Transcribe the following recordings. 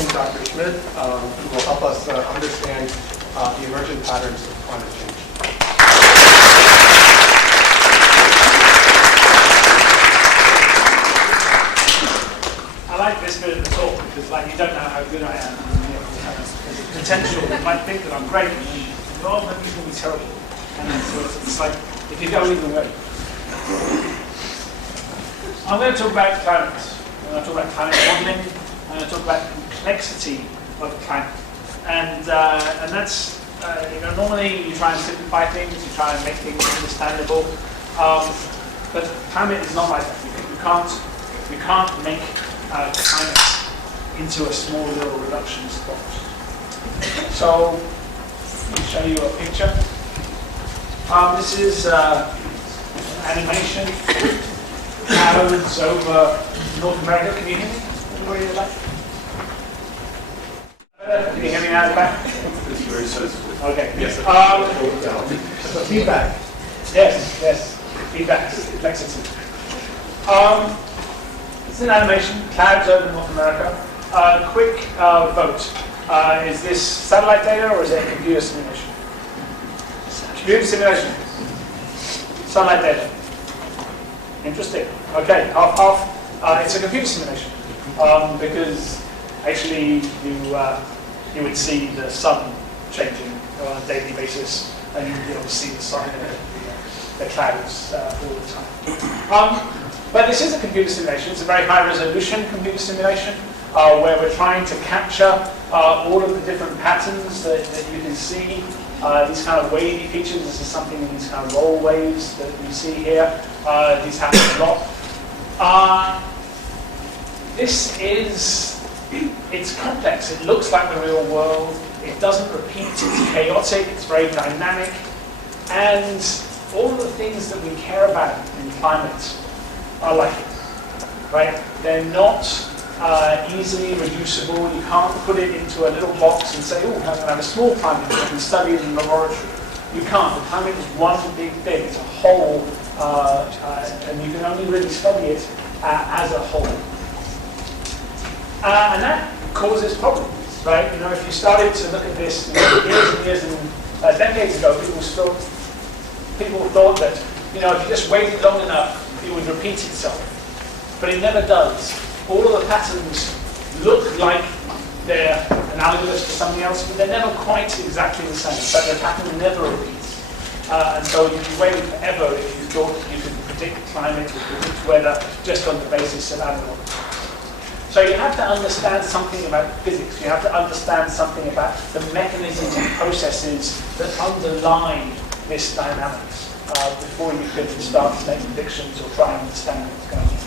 introducing Dr. Schmidt, who will help us understand the emergent patterns of climate change. I like this bit of the talk because, like, you don't know how good I am. There's a potential. You might think that I'm great, and then you think, oh, maybe he's going to be terrible. And so it's like, if you go either way. I'm going to talk about climate. I'm going to talk about climate modeling. I'm going to talk about complexity of climate. And that's, normally you try and simplify things, you try and make things understandable. But climate is not like that. You can't make climate into a small little reductionist box. So, let me show you a picture. This is animation. Clouds over North America. Can you hear me? Everybody in the back? Can you hear me now in the back? It's very sensitive. Okay. Yes. Feedback. Yes. Feedback. Complexity. It's an animation. Clouds over North America. Quick vote. Is this satellite data or is it a computer simulation? Computer simulation. Satellite data. Interesting. Okay, half. It's a computer simulation because actually you would see the sun changing on a daily basis, and you would see the sun and the clouds all the time. But this is a computer simulation. It's a very high resolution computer simulation where we're trying to capture all of the different patterns that you can see. These kind of wavy features, this is something in these kind of roll waves that we see here. These happen a lot. It's complex. It looks like the real world. It doesn't repeat. It's chaotic. It's very dynamic. And all of the things that we care about in climate are like it, right? They're not easily reducible. You can't put it into a little box and say, oh, I'm going to have a small climate that can study it in the laboratory. You can't. The climate is one big thing. It's a whole, and you can only really study it as a whole. And that causes problems, right? If you started to look at this years and years and decades ago, people thought that, if you just waited long enough, it would repeat itself. But it never does. All of the patterns look like they're analogous to something else, but they're never quite exactly the same. But the pattern never repeats. And so you'd be waiting forever if you thought that you could predict climate or predict weather just on the basis of analog. So you have to understand something about physics. You have to understand something about the mechanisms and processes that underlie this dynamics before you can start to make predictions or try and understand what's going on.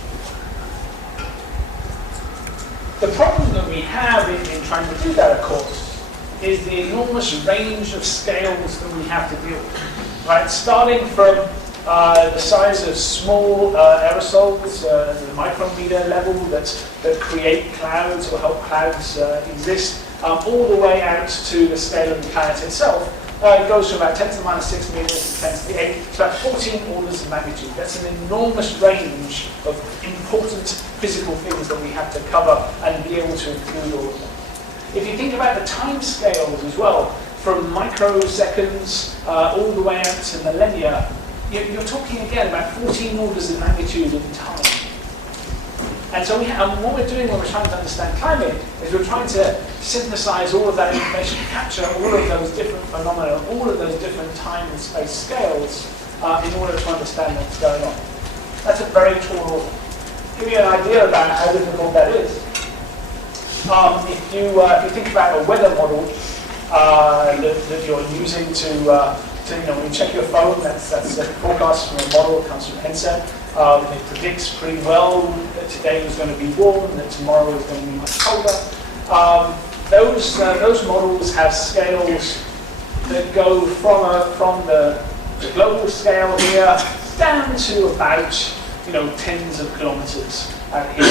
The problem that we have in trying to do that, of course, is the enormous range of scales that we have to deal with. Right? Starting from the size of small aerosols, the micrometer level that create clouds or help clouds exist, all the way out to the scale of the planet itself. It goes from about 10 to the minus 6 meters to 10 to the 8, it's about 14 orders of magnitude. That's an enormous range of important physical things that we have to cover and be able to include all of them. If you think about the time scales as well, from microseconds all the way out to millennia, you're talking again about 14 orders of magnitude in time. And so what we're doing when we're trying to understand climate is we're trying to synthesize all of that information, capture all of those different phenomena, all of those different time and space scales in order to understand what's going on. That's a very tall order. Give you an idea about how difficult that is. If you think about a weather model that you're using when you check your phone, that's a forecast from a model that comes from NSEP. It predicts pretty well that today is going to be warm and that tomorrow is going to be much colder. Those models have scales that go from the global scale here down to about tens of kilometers out here,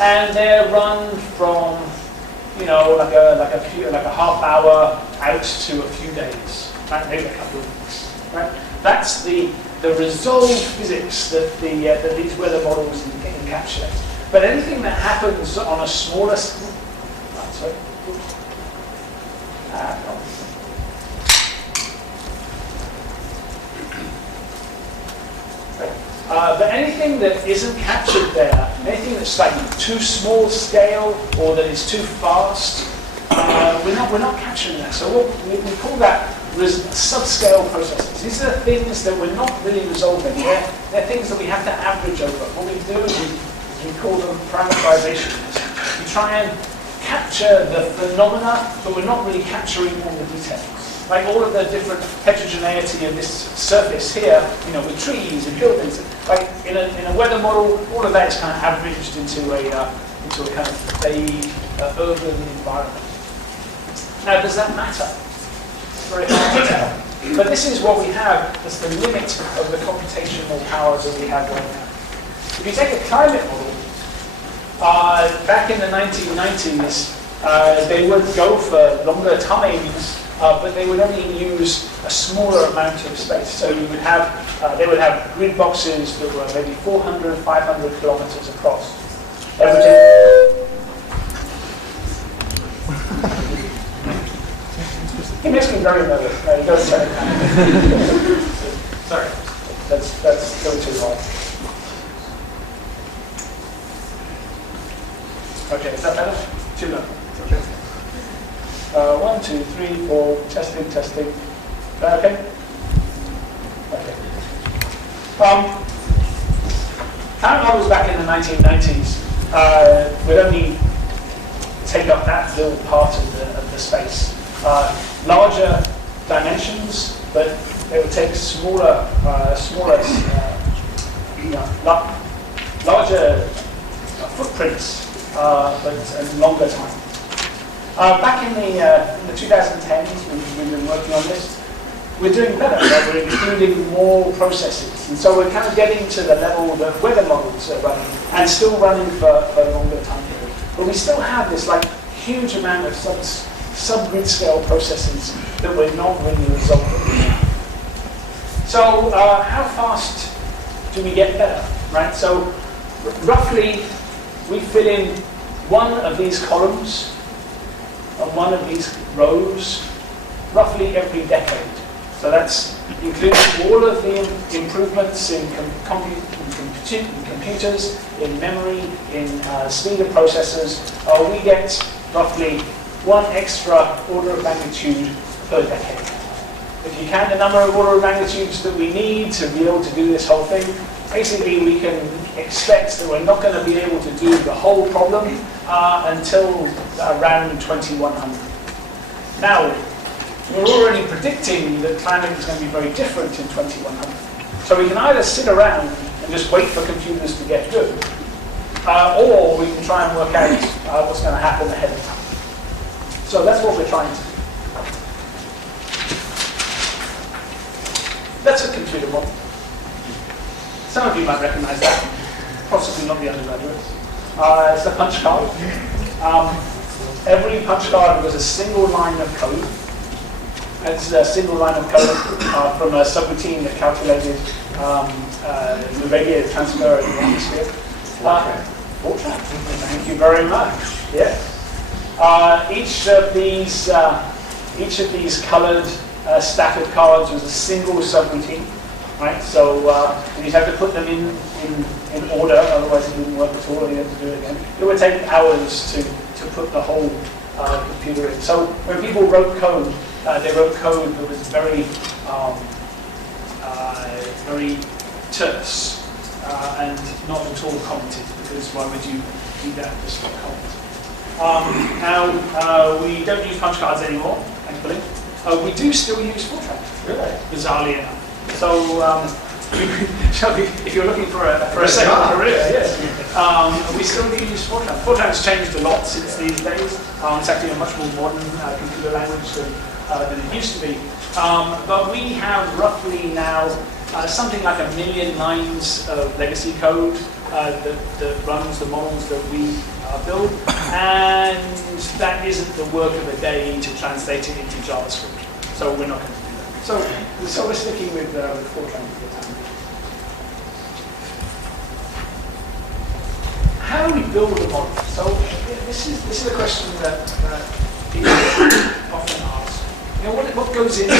and they're run from like a half hour out to a few days, right? Maybe a couple of weeks. Right? That's the resolved physics that these weather models encapsulate. But anything that happens on a smaller scale, sorry. Oops. No. But anything that isn't captured there, anything that's like too small scale or that is too fast, we're not capturing that. So we call that subscale processes. These are things that we're not really resolving. They're things that we have to average over. What we do is we call them parameterizations. We try and capture the phenomena, but we're not really capturing all the details. Like all of the different heterogeneity of this surface here, with trees and buildings. Like in a weather model, all of that is kind of averaged into a kind of vague urban environment. Now, does that matter? It's very hard to tell. But this is what we have as the limit of the computational powers that we have right now. If you take a climate model, back in the 1990s, they would go for longer times. But they would only use a smaller amount of space. So you would have, they would have grid boxes that were maybe 400, 500 kilometers across. He makes me very nervous. No, he doesn't say that. Sorry, that's going too hard. Okay, is that better? Too low. Okay. 1, 2, 3, 4, testing. Okay? Okay. Climate models back in the 1990s would only take up that little part of the space. Larger dimensions, but they would take larger footprints, but a longer time. Back in the 2010s, we've been working on this. We're doing better. We're including more processes, and so we're kind of getting to the level that weather models are running, and still running for a longer time period. But we still have this huge amount of sub-grid scale processes that we're not really resolving. So how fast do we get better? Right. So roughly, we fill in one of these columns on one of these rows roughly every decade. So that's including all of the improvements in computers, in memory, in speed of processors. We get roughly one extra order of magnitude per decade. If you count the number of order of magnitudes that we need to be able to do this whole thing, basically we can expect that we're not going to be able to do the whole problem until around 2100. Now, we're already predicting that climate is going to be very different in 2100. So we can either sit around and just wait for computers to get good, or we can try and work out what's going to happen ahead of time. So that's what we're trying to do. That's a computer model. Some of you might recognize that, possibly not the undergraduates. It's a punch card. Every punch card was a single line of code. It's a single line of code from a subroutine that calculated the radiative transfer in the atmosphere. Fortran. Thank you very much. Yes. Each of these coloured stack of cards was a single subroutine. Right, so you'd have to put them in order, otherwise it wouldn't work at all, and you have to do it again. It would take hours to put the whole computer in. So when people wrote code, they wrote code that was very terse and not at all commented, because why would you do that just for comment? Now, we don't use punch cards anymore, thankfully. We do still use Fortran, really, bizarrely enough. So, if you're looking for a second career, yes, we still do use Fortran. Fortran's changed a lot since these days. It's actually a much more modern computer language than it used to be. But we have roughly now something like 1 million lines of legacy code that runs the models that we build, and that isn't the work of a day to translate it into JavaScript. So we're not going to do that. So we're sticking with Fortran for the time. How how do we build a model? So this is a question that people often ask. What goes into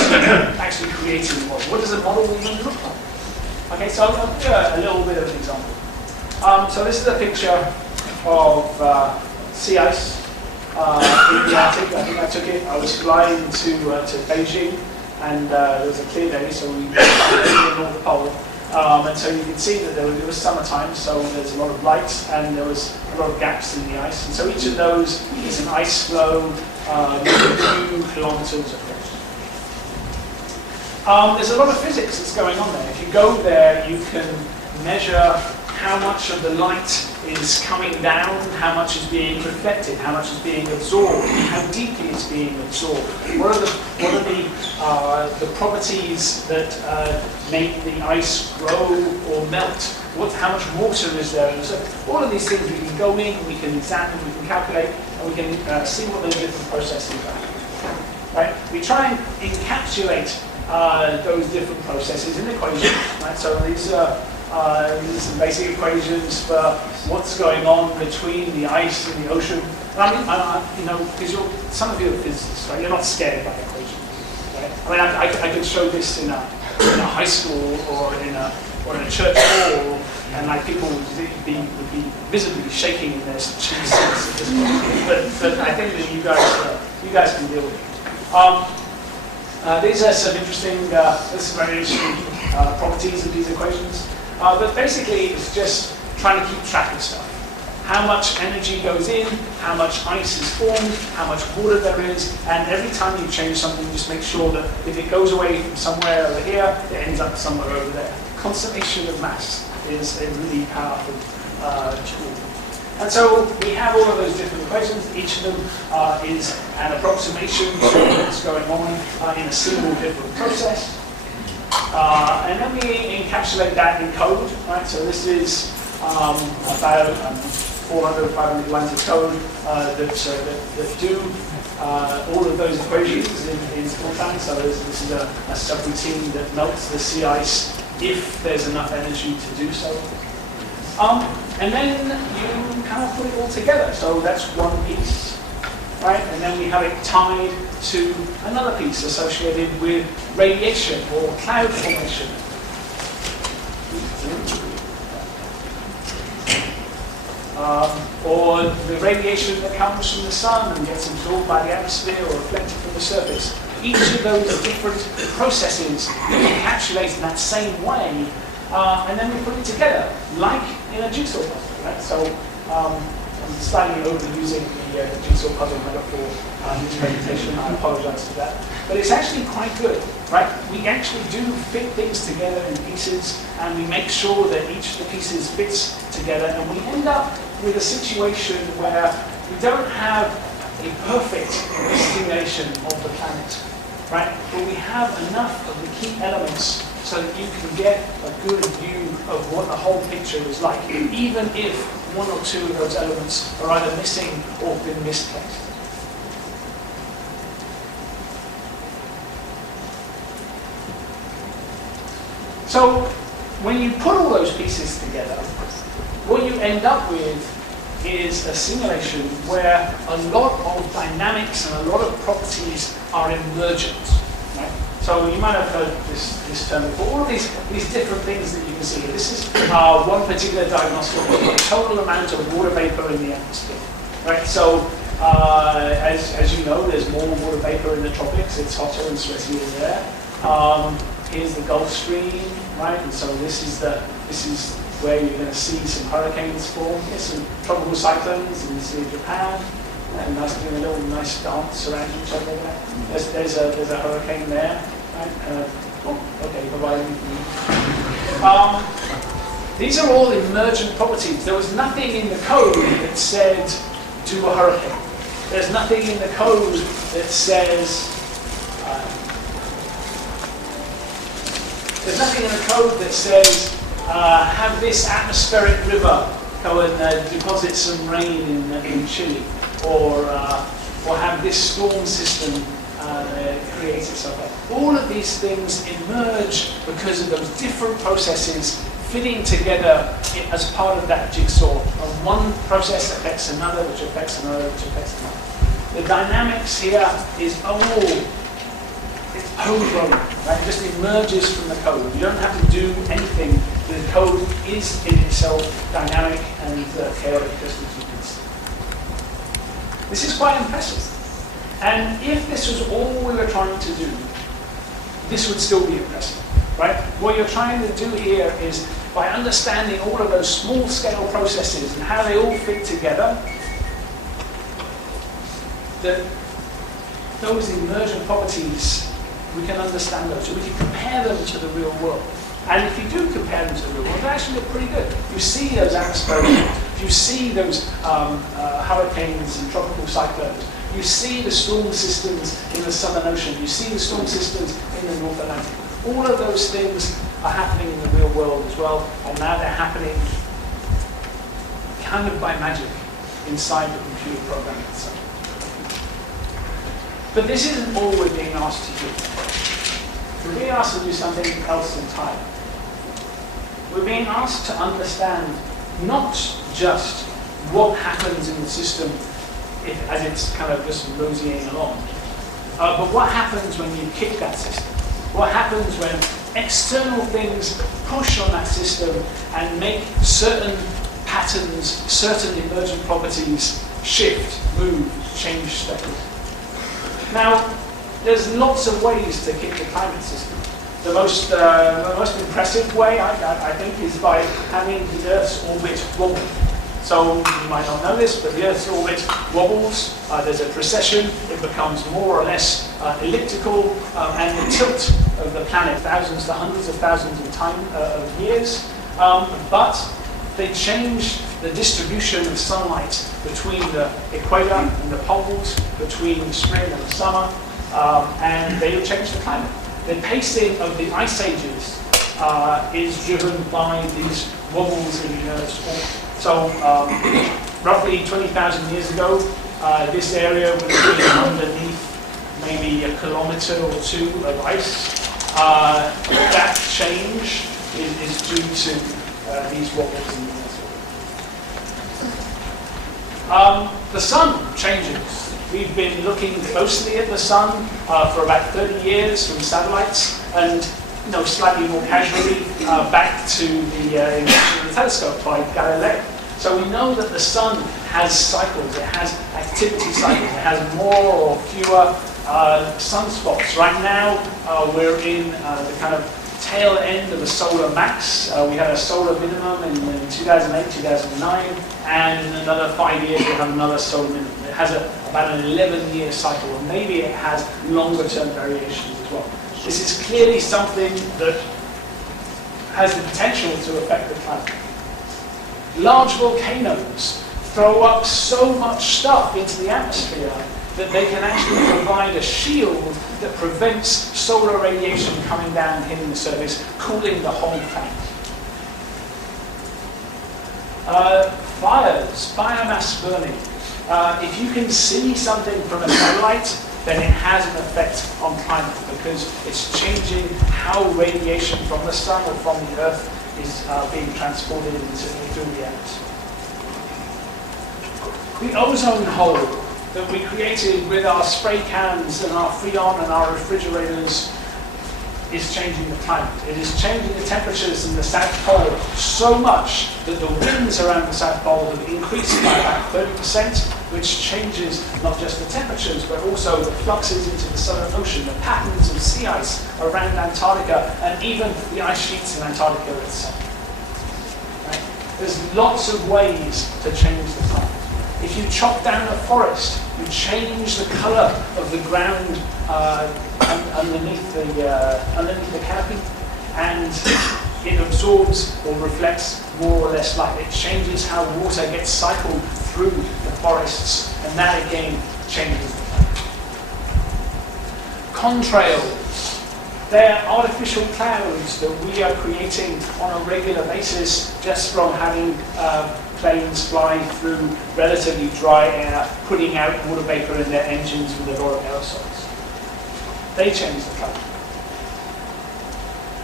actually creating a model? What does a model even look like? Okay, so I'll give you a little bit of an example. So this is a picture of sea ice in the Arctic. I think I took it. I was flying to Beijing, and there was a clear day, so we were in the North Pole. And so you can see that it was summertime, so there's a lot of light, and there was a lot of gaps in the ice. And so each of those is an ice flow a few kilometers across. There's a lot of physics that's going on there. If you go there, you can measure how much of the light is coming down, how much is being reflected, how much is being absorbed, how deeply it's being absorbed. What are the properties that make the ice grow or melt? How much water is there? And so all of these things we can go in, we can examine, we can calculate, and we can see what those different processes are. Right? We try and encapsulate those different processes in equations. Right? So these are some basic equations for what's going on between the ice and the ocean. And I mean, because some of you are physicists, right? You're not scared by equations, right? I mean, I could show this in a high school or in a church hall, and like people would be visibly shaking in their seats at this point. But I think that you guys can deal with it. These are some interesting, very interesting properties of these equations. But basically, it's just trying to keep track of stuff. How much energy goes in, how much ice is formed, how much water there is, and every time you change something, just make sure that if it goes away from somewhere over here, it ends up somewhere over there. Conservation of mass is a really powerful tool. And so we have all of those different equations. Each of them is an approximation to what's going on in a single different process. And then we encapsulate that in code, right? So this is about 400, 500 lines of code that do all of those equations in Fortran. So this is a subroutine that melts the sea ice if there's enough energy to do so. And then you kind of put it all together. So that's one piece, right? And then we have it tied to another piece associated with radiation or cloud formation. Or the radiation that comes from the sun and gets absorbed by the atmosphere or reflected from the surface. Each of those different processes encapsulated in that same way, and then we put it together, like in a jigsaw puzzle, right? So I'm slightly overusing the jigsaw puzzle metaphor in this presentation. I apologize for that. But it's actually quite good, right? We actually do fit things together in pieces, and we make sure that each of the pieces fits together, and we end up with a situation where we don't have a perfect simulation of the planet, right? But we have enough of the key elements so that you can get a good view of what the whole picture is like, even if one or two of those elements are either missing or been misplaced. So when you put all those pieces together, what you end up with is a simulation where a lot of dynamics and a lot of properties are emergent. Right? So you might have heard this term before. All of these different things that you can see. This is one particular diagnostic of the total amount of water vapor in the atmosphere. Right? So as you know, there's more water vapor in the tropics. It's hotter and sweatier there. Here's the Gulf Stream, right? And so this is where you're going to see some hurricanes form. Here's some tropical cyclones in the Sea of Japan. And that's doing a little nice dance around each other there. There's a hurricane there. Right? Okay, bye-bye. These are all emergent properties. There was nothing in the code that said do a hurricane. There's nothing in the code that says there's nothing in the code that says have this atmospheric river go and deposit some rain in Chile, or have this storm system create itself. All of these things emerge because of those different processes fitting together as part of that jigsaw. One process affects another, which affects another, which affects another. The dynamics here is it's homegrown, right? It just emerges from the code. You don't have to do anything. The code is in itself dynamic and chaotic, just as you can see. This is quite impressive. And if this was all we were trying to do, this would still be impressive, right? What you're trying to do here is, by understanding all of those small-scale processes and how they all fit together, that those emergent properties, we can understand those. So we can compare them to the real world. And if you do compare them to the real world, they actually look pretty good. You see those atmospheric storms, you see those hurricanes and tropical cyclones, you see the storm systems in the Southern Ocean, you see the storm systems in the North Atlantic. All of those things are happening in the real world as well, and now they're happening kind of by magic inside the computer program itself. But this isn't all we're being asked to do. We're being asked to do something else entirely. We're being asked to understand not just what happens in the system as it's kind of just rosying along, but what happens when you kick that system. What happens when external things push on that system and make certain patterns, certain emergent properties shift, move, change state. Now, there's lots of ways to kick the climate system. The most impressive way, I think, is by having the Earth's orbit wobble. So you might not know this, but the Earth's orbit wobbles. There's a precession. It becomes more or less elliptical, and the tilt of the planet, thousands to hundreds of thousands of years. But they change the distribution of sunlight between the equator and the poles, between spring and summer, and they change the climate. The pacing of the ice ages is driven by these wobbles in the Earth's orbit. So roughly 20,000 years ago, this area would have been underneath maybe a kilometer or two of ice. That change is due to these wobbles in the Earth's orbit. The sun changes. We've been looking closely at the sun for about 30 years from satellites, and slightly more casually back to the invention of the telescope by Galileo. So we know that the sun has cycles, it has activity cycles, it has more or fewer sunspots. Right now, we're in the kind of tail end of a solar max. We had a solar minimum in 2008, 2009, and in another 5 years we'll have another solar minimum. It has about an 11-year cycle, and maybe it has longer-term variations as well. This is clearly something that has the potential to affect the climate. Large volcanoes throw up so much stuff into the atmosphere that they can actually provide a shield that prevents solar radiation coming down, hitting the surface, cooling the whole planet. Fires, biomass burning. If you can see something from a satellite, then it has an effect on climate, because it's changing how radiation from the sun or from the Earth is being transported through the atmosphere. The ozone hole that we created with our spray cans and our Freon and our refrigerators is changing the climate. It is changing the temperatures in the South Pole so much that the winds around the South Pole have increased by about 30%, which changes not just the temperatures, but also the fluxes into the Southern Ocean, the patterns of sea ice around Antarctica, and even the ice sheets in Antarctica itself. Right? There's lots of ways to change the climate. If you chop down a forest, you change the color of the ground underneath the canopy, and it absorbs or reflects more or less light. It changes how water gets cycled through the forests, and that again changes the climate. Contrails. They're artificial clouds that we are creating on a regular basis just from having planes fly through relatively dry air, putting out water vapor in their engines with a lot of aerosols. They change the climate.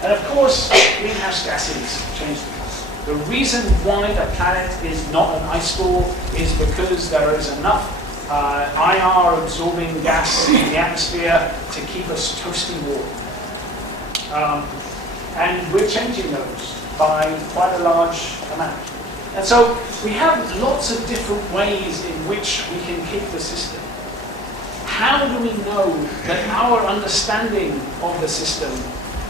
And of course, greenhouse gases change the climate. The reason why the planet is not an ice ball is because there is enough IR absorbing gas in the atmosphere to keep us toasty warm. And we're changing those by quite a large amount. And so we have lots of different ways in which we can keep the system. How do we know that our understanding of the system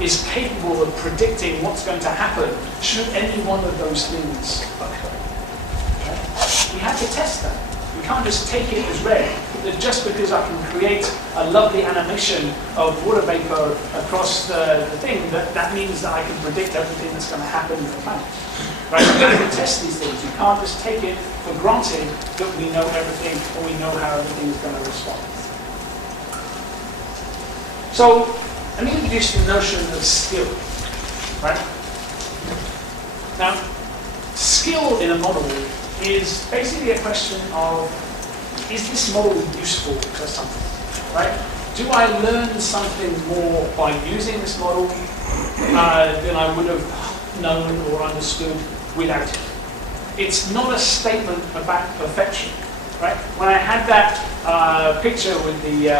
is capable of predicting what's going to happen should any one of those things occur? Okay? We have to test that. We can't just take it as read, that just because I can create a lovely animation of water vapor across the thing, that means that I can predict everything that's going to happen in the planet. Right? We have to test these things. You can't just take it for granted that we know everything or we know how everything is going to respond. So, let me introduce the notion of skill. Right? Now, skill in a model is basically a question of, is this model useful for something, right? Do I learn something more by using this model than I would have known or understood without it? It's not a statement about perfection, right? When I had that picture with the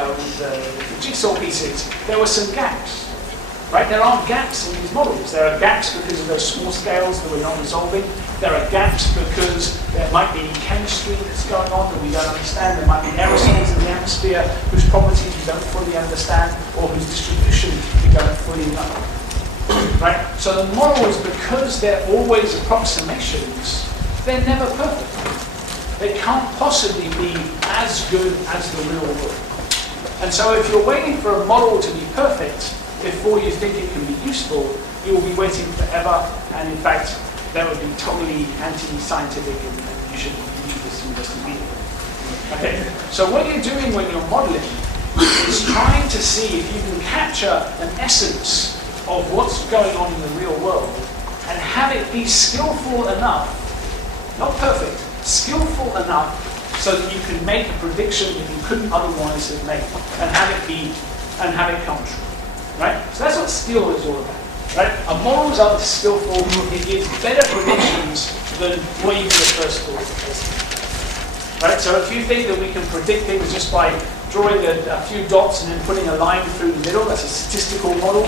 jigsaw pieces, there were some gaps. Right? There are gaps in these models. There are gaps because of those small scales that we're not resolving. There are gaps because there might be chemistry that's going on that we don't understand. There might be aerosols in the atmosphere whose properties we don't fully understand or whose distribution we don't fully know. Right? So the models, because they're always approximations, they're never perfect. They can't possibly be as good as the real world. And so if you're waiting for a model to be perfect before you think it can be useful, you will be waiting forever, and in fact, that would be totally anti-scientific, and you shouldn't use this investigation. Okay, so what you're doing when you're modeling is trying to see if you can capture an essence of what's going on in the real world and have it be skillful enough, not perfect, skillful enough so that you can make a prediction that you couldn't otherwise have made and have it come true. Right? So that's what skill is all about. Right? A models are skillful, it gives better predictions than what you could have first thought. Right? So if you think that we can predict things just by drawing a few dots and then putting a line through the middle, that's a statistical model.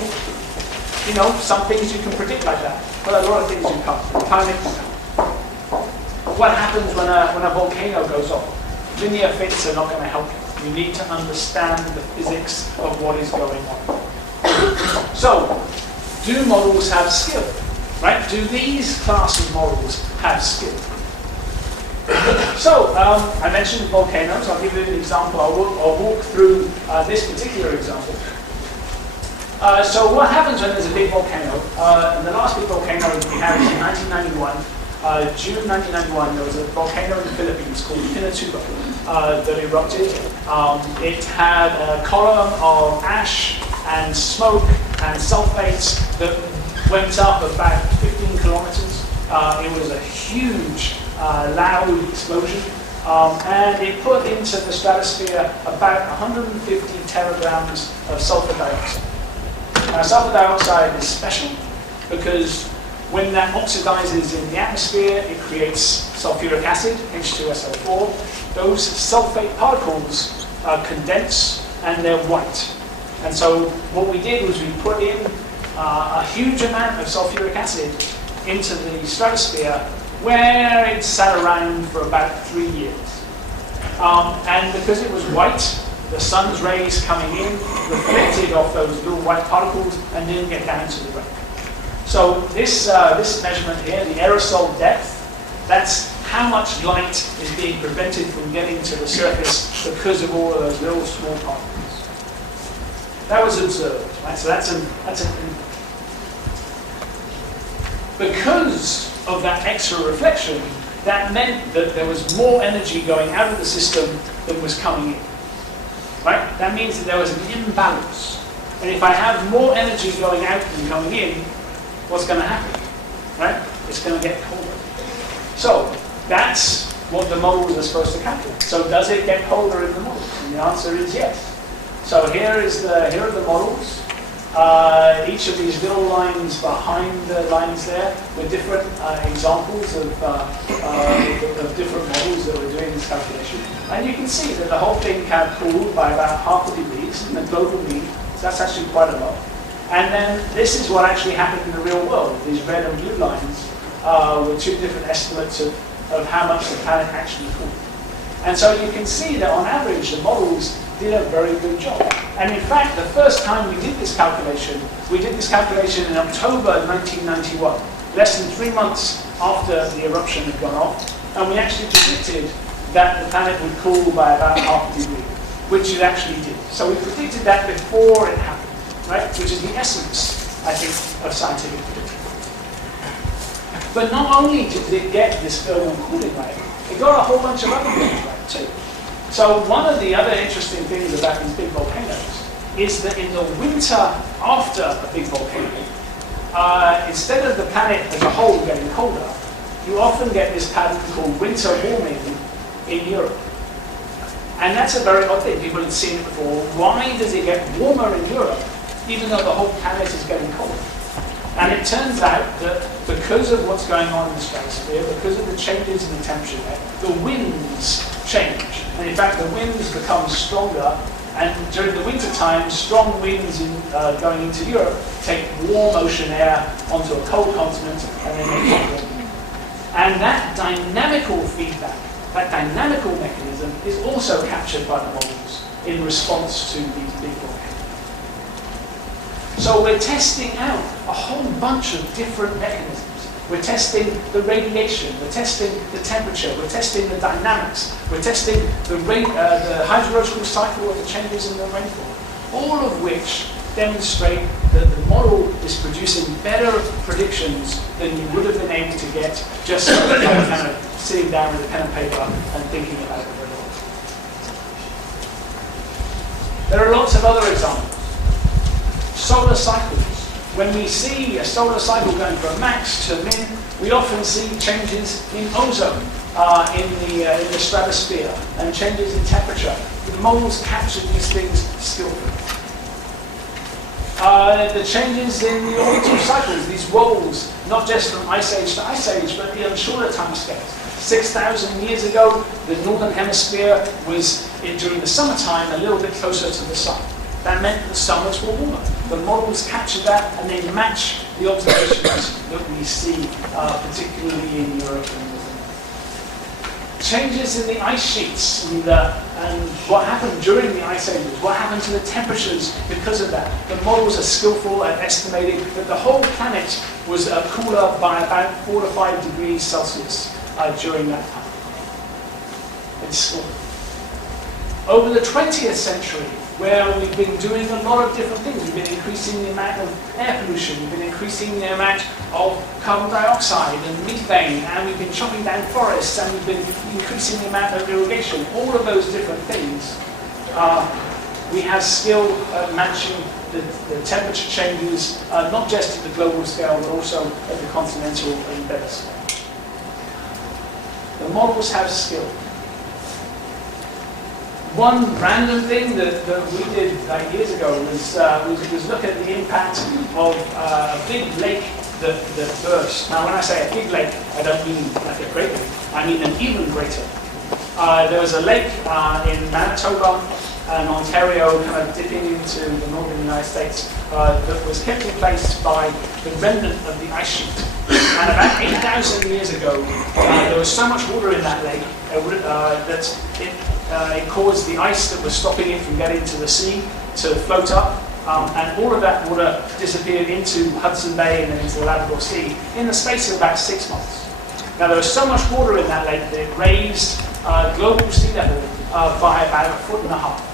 You know, some things you can predict like that, but a lot of things you can't. Timing you can't. What happens when a volcano goes off? Linear fits are not going to help you. You need to understand the physics of what is going on. So, do models have skill? Right? Do these class of models have skill? So, I mentioned volcanoes. I'll give you an example. I'll walk through this particular example. So what happens when there's a big volcano? The last big volcano we had was in 1991. June 1991, there was a volcano in the Philippines called Pinatubo that erupted. It had a column of ash and smoke and sulfates that went up about 15 kilometers. It was a huge, loud explosion. And it put into the stratosphere about 150 teragrams of sulfur dioxide. Now, sulfur dioxide is special because when that oxidizes in the atmosphere, it creates sulfuric acid, H2SO4. Those sulfate particles condense and they're white. And so what we did was we put in a huge amount of sulfuric acid into the stratosphere where it sat around for about 3 years. And because it was white, the sun's rays coming in reflected off those little white particles and didn't get down to the ground. So this measurement here, the aerosol depth, that's how much light is being prevented from getting to the surface because of all of those little small particles. That was observed, right? So because of that extra reflection, that meant that there was more energy going out of the system than was coming in. Right? That means that there was an imbalance. And if I have more energy going out than coming in, what's going to happen? Right? It's going to get colder. So that's what the models are supposed to capture. So does it get colder in the models? And the answer is yes. So here are the models. Each of these little lines behind the lines there were different examples of different models that were doing this calculation. And you can see that the whole thing kind of cooled by about 0.5 degrees in the global mean. So that's actually quite a lot. And then this is what actually happened in the real world. These red and blue lines were two different estimates of how much the planet actually cooled. And so you can see that on average, the models did a very good job. And in fact, the first time we did this calculation in October 1991, less than 3 months after the eruption had gone off, and we actually predicted that the planet would cool by about 0.5 degree, which it actually did. So we predicted that before it happened, right? Which is the essence, I think, of scientific prediction. But not only did it get this thermal cooling rate, it got a whole bunch of other things right too. So one of the other interesting things about these big volcanoes is that in the winter after a big volcano, instead of the planet as a whole getting colder, you often get this pattern called winter warming in Europe. And that's a very odd thing. People had seen it before. Why does it get warmer in Europe even though the whole planet is getting colder? And it turns out that because of what's going on in the stratosphere, because of the changes in the temperature there, the winds change. And in fact, the winds become stronger. And during the winter time, strong winds going into Europe take warm ocean air onto a cold continent and then make it warm. And that dynamical feedback, that dynamical mechanism is also captured by the models in response to these big volcanoes. So we're testing out a whole bunch of different mechanisms. We're testing the radiation, we're testing the temperature, we're testing the dynamics, we're testing the hydrological cycle of the changes in the rainfall, all of which demonstrate that the model is producing better predictions than you would have been able to get just kind of sitting down with a pen and paper and thinking about it a little. There are lots of other examples. Solar cycles. When we see a solar cycle going from max to min, we often see changes in ozone in the stratosphere and changes in temperature. The models capture these things skillfully. The changes in the orbital cycles, these rolls, not just from ice age to ice age, but on shorter time scales. 6,000 years ago, the northern hemisphere was, during the summertime, a little bit closer to the sun. That meant the summers were warmer. The models capture that and they match the observations that we see, particularly in Europe and North America. Changes in the ice sheets and what happened during the ice ages, what happened to the temperatures because of that. The models are skillful at estimating that the whole planet was cooler by about 4 to 5 degrees Celsius during that time. It's skillful. Over the 20th century, where we've been doing a lot of different things. We've been increasing the amount of air pollution, we've been increasing the amount of carbon dioxide and methane, and we've been chopping down forests, and we've been increasing the amount of irrigation. All of those different things, we have skill at matching the temperature changes, not just at the global scale, but also at the continental and better scale. The models have skill. One random thing that we did years ago was look at the impact of a big lake that burst. Now, when I say a big lake, I don't mean like a great lake. I mean an even greater. There was a lake in Manitoba and Ontario, kind of dipping into the northern United States, that was kept in place by the remnant of the ice sheet. And about 8,000 years ago, there was so much water in that lake that it caused the ice that was stopping it from getting to the sea to float up, and all of that water disappeared into Hudson Bay and then into the Labrador Sea in the space of about 6 months. Now, there was so much water in that lake that it raised global sea level by about 1.5 feet.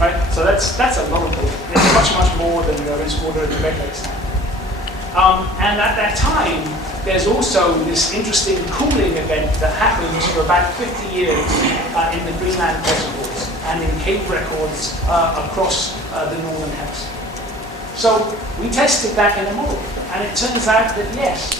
Right? So that's a lot of water. It's much more than there is water in the Great Lakes now. And at that time, there's also this interesting cooling event that happens for about 50 years in the Greenland reservoirs and in cave records across the northern hemisphere. So we tested that in a model, and it turns out that yes,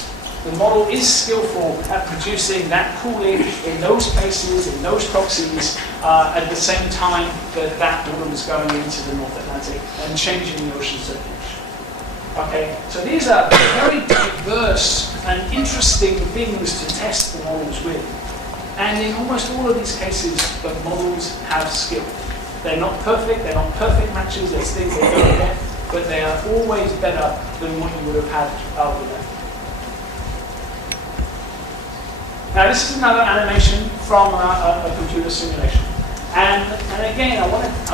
the model is skillful at producing that cooling in those places, in those proxies, at the same time that that water is going into the North Atlantic and changing the ocean circulation. Okay, so these are very diverse and interesting things to test the models with. And in almost all of these cases, the models have skill. They're not perfect matches, there's things they don't get, but they are always better than what you would have had out with them. Now this is another animation from a computer simulation. And again, I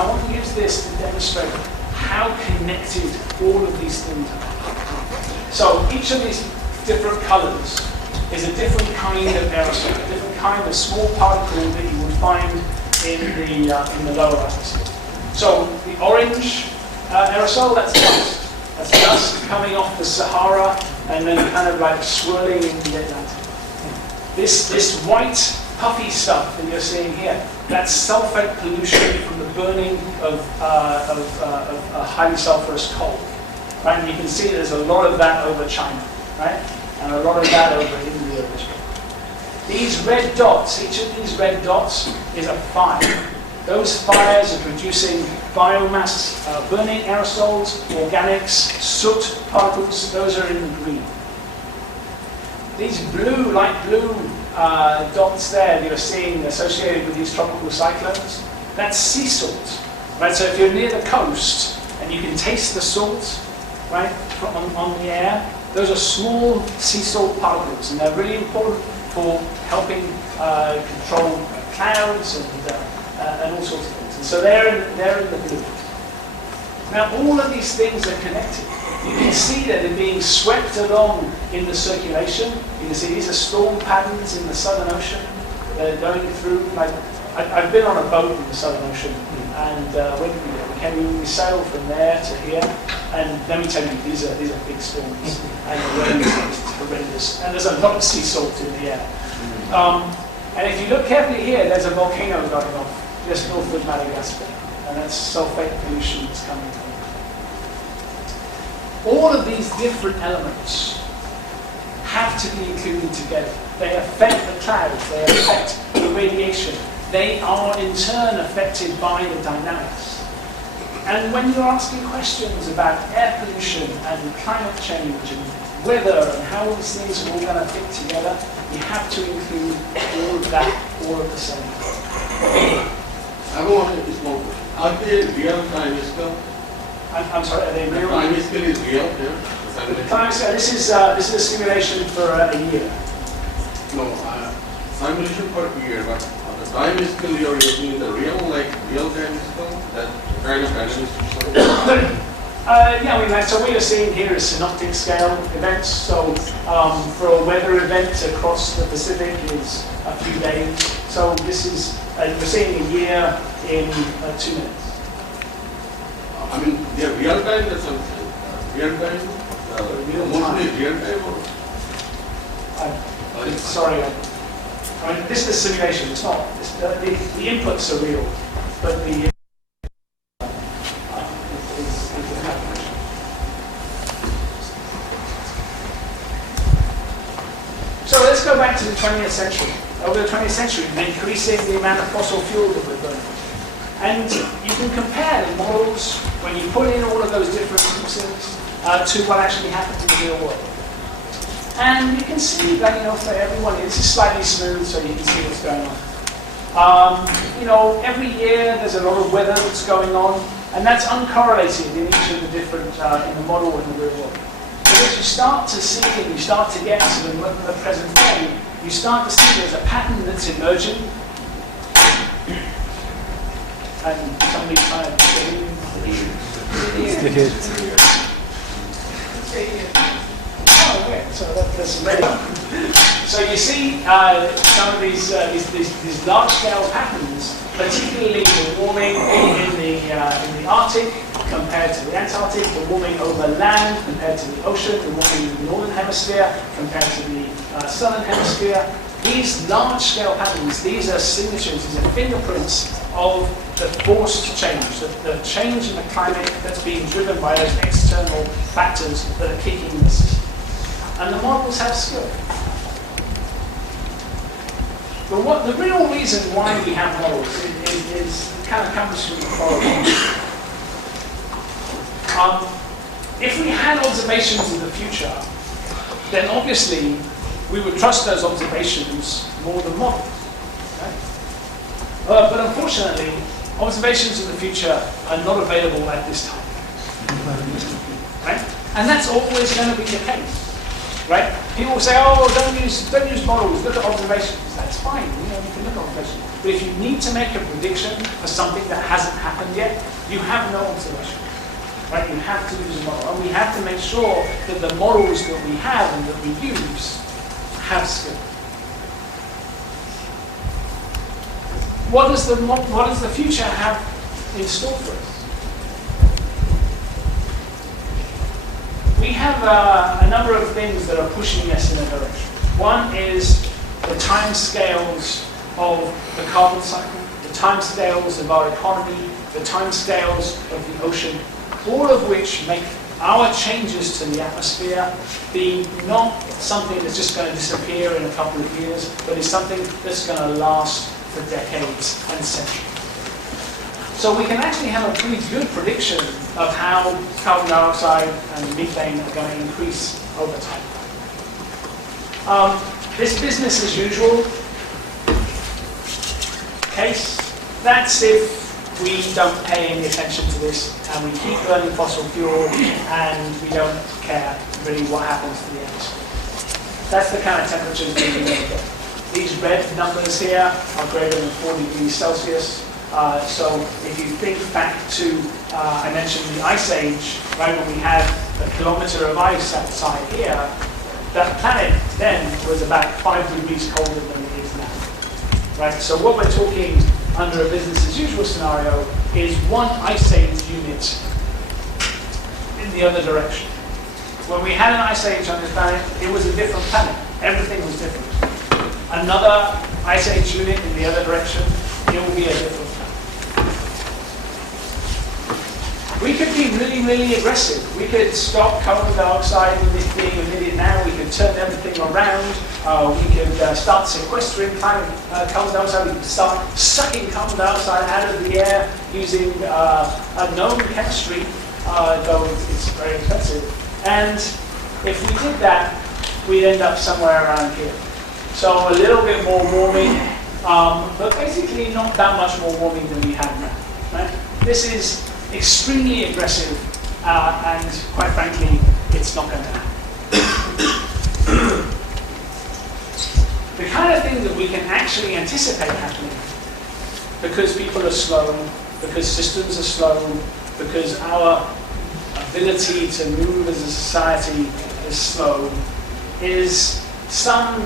want to use this to demonstrate how connected all of these things are. So each of these different colors is a different kind of aerosol, a different kind of small particle that you would find in the lower atmosphere. So the orange aerosol, that's dust. That's dust coming off the Sahara and then kind of like swirling in the Atlantic. This white puffy stuff that you're seeing here, that's sulfate pollution from the burning of highly sulfurous coal. Right? And you can see there's a lot of that over China, right? And a lot of that over India as well. These red dots, each of these red dots is a fire. Those fires are producing biomass, burning aerosols, organics, soot particles, those are in the green. These blue, light blue dots there that you're seeing associated with these tropical cyclones, that's sea salt. Right? So if you're near the coast and you can taste the salt, right, on the air, those are small sea salt particles, and they're really important for helping control clouds and all sorts of things. And so they're in the blue. Now all of these things are connected. You can see that they're being swept along in the circulation. You can see these are storm patterns in the Southern Ocean. They're going through, like, I've been on a boat in the Southern Ocean, and we sailed from there to here, and let me tell you, these are big storms, and the rain is horrendous, and there's a lot of sea salt in the air. And if you look carefully here, there's a volcano going off just north of Madagascar, and that's sulfate pollution that's coming from. All of these different elements have to be included together. They affect the clouds, they affect the radiation. They are in turn affected by the dynamics. And when you're asking questions about air pollution and climate change and weather and how all these things are all going to fit together, you have to include all of that all at the same time. I want a small question. Are they real time scale? I'm sorry, are they real? Time scale is real, yeah? Time scale, this is a simulation for a year. No, simulation for a year, but the time scale you're using the real time scale, that kind of dynamics. Yeah, I mean, so what you're seeing here is synoptic scale events. So for a weather event across the Pacific is a few days. So this is, you're seeing a year in 2 minutes. I mean, they're real time, that's real time? Mostly real time or? Sorry, I mean, this is a simulation, it's not. The inputs are real, but the So let's go back to the 20th century. Over the 20th century, increasing the amount of fossil fuel that we're burning. And you can compare the models when you put in all of those different pieces to what actually happens in the real world. And you can see that, for everyone, this is slightly smooth so you can see what's going on. Every year there's a lot of weather that's going on, and that's uncorrelated in each of the different, in the model and the real world. But as you start to see and you start to get to the present day, you start to see there's a pattern that's emerging. And somebody trying to get in. Oh, okay, so that's ready. So you see some of these large-scale patterns, particularly the warming in the Arctic compared to the Antarctic, the warming over land compared to the ocean, the warming in the northern hemisphere compared to the southern hemisphere. These large-scale patterns, these are signatures, these are fingerprints of the forced change, the change in the climate that's being driven by those external factors that are kicking the system. and the models have skill. But the real reason why we have models is kind of comes from the following. If we had observations of the future, then obviously we would trust those observations more than models. Right? But unfortunately, observations of the future are not available at this time. Right? And that's always going to be the case. Right? People say, oh, don't use models, look at observations. That's fine, you can look at observations. But if you need to make a prediction for something that hasn't happened yet, you have no observation. Right? You have to use a model. And we have to make sure that the models that we have and that we use have skill. What does the future have in store for us? We have a number of things that are pushing us in a direction. One is the time scales of the carbon cycle, the time scales of our economy, the time scales of the ocean, all of which make our changes to the atmosphere be not something that's just going to disappear in a couple of years, but is something that's going to last for decades and centuries. So we can actually have a pretty good prediction of how carbon dioxide and methane are going to increase over time. This business as usual case, that's if we don't pay any attention to this and we keep burning fossil fuel and we don't care really what happens to the atmosphere. That's the kind of temperatures that we're going to get. These red numbers here are greater than 4 degrees Celsius. So if you think back to, I mentioned the Ice Age, right, when we had a kilometer of ice outside here, that planet then was about 5 degrees colder than it is now. Right? So what we're talking under a business as usual scenario is one Ice Age unit in the other direction. When we had an Ice Age on this planet, it was a different planet. Everything was different. Another Ice Age unit in the other direction, it will be a different planet. We could be really, really aggressive. We could stop carbon dioxide being emitted now. We could turn everything around. We could start sequestering carbon dioxide. We could start sucking carbon dioxide out of the air using unknown chemistry, though it's very expensive. And if we did that, we'd end up somewhere around here. So a little bit more warming, but basically not that much more warming than we have now. Right? This is extremely aggressive, and quite frankly, it's not going to happen. The kind of thing that we can actually anticipate happening, because people are slow, because systems are slow, because our ability to move as a society is slow, is some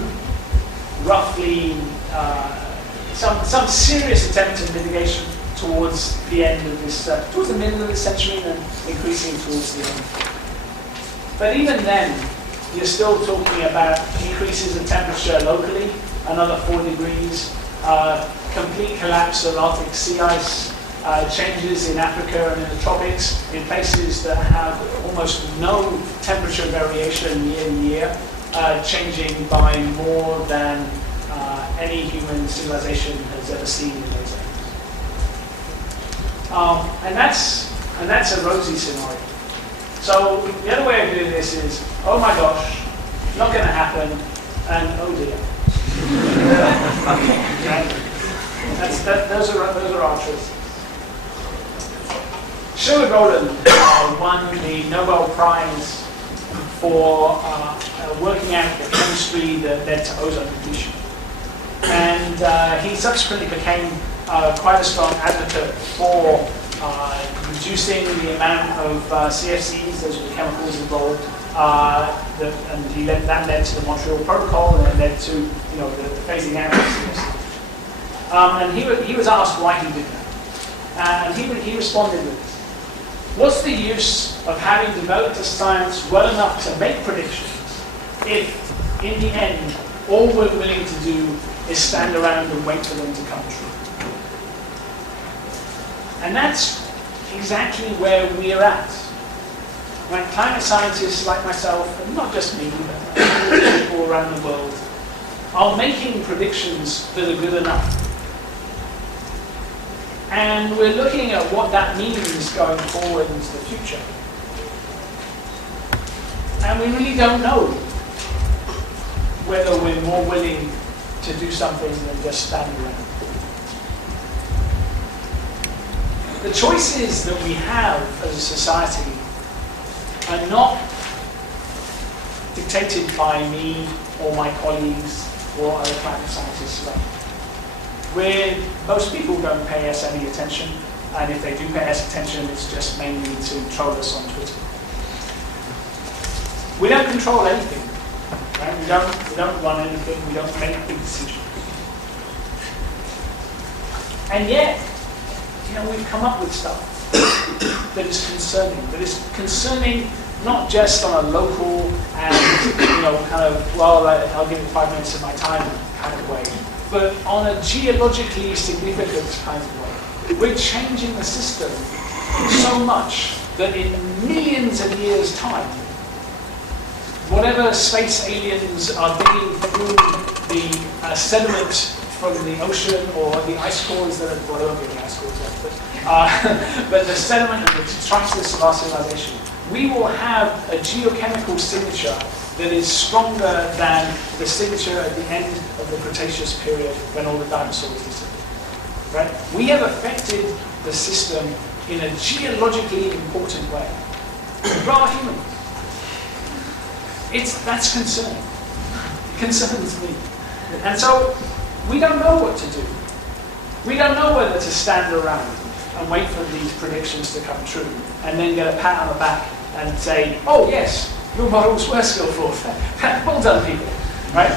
serious attempt at mitigation towards the end of this, towards the middle of this century and increasing towards the end. But even then, you're still talking about increases in temperature locally, another 4 degrees, complete collapse of Arctic sea ice, changes in Africa and in the tropics, in places that have almost no temperature variation year to year, changing by more than any human civilization has ever seen in those areas. And that's a rosy scenario. So the other way of doing this is, oh my gosh, not going to happen, and oh dear. Those are our choices. Sherwood Rowland won the Nobel Prize for working out the chemistry that led to ozone depletion. And he subsequently became quite a strong advocate for reducing the amount of CFCs, those are the chemicals involved, and that led to the Montreal Protocol, and it led to the phasing out of CFCs. And he was asked why he did that, and he responded with this: what's the use of having developed a science well enough to make predictions if, in the end, all we're willing to do is stand around and wait for them to come true? And that's exactly where we're at. Right? Climate scientists like myself, and not just me, but people around the world, are making predictions that are good enough. And we're looking at what that means going forward into the future. And we really don't know whether we're more willing to do something than just stand around. The choices that we have as a society are not dictated by me or my colleagues or other climate scientists. Where most people don't pay us any attention, and if they do pay us attention, it's just mainly to troll us on Twitter. We don't control anything. Right? We don't run anything. We don't make big decisions. And yet, we've come up with stuff that is concerning. That is concerning not just on a local and kind of I'll give it 5 minutes of my time kind of way, but on a geologically significant kind of way. We're changing the system so much that in millions of years' time, whatever space aliens are digging through the sediment from the ocean or the ice cores that are, well, there won't be any ice cores left, but the sediment and the traces of our civilization, we will have a geochemical signature that is stronger than the signature at the end of the Cretaceous period when all the dinosaurs disappeared. Right? We have affected the system in a geologically important way. For our humans. That's concerning. It concerns me. And so we don't know what to do. We don't know whether to stand around and wait for these predictions to come true and then get a pat on the back and say, oh yes, your models were skillful. Well done, people. Right?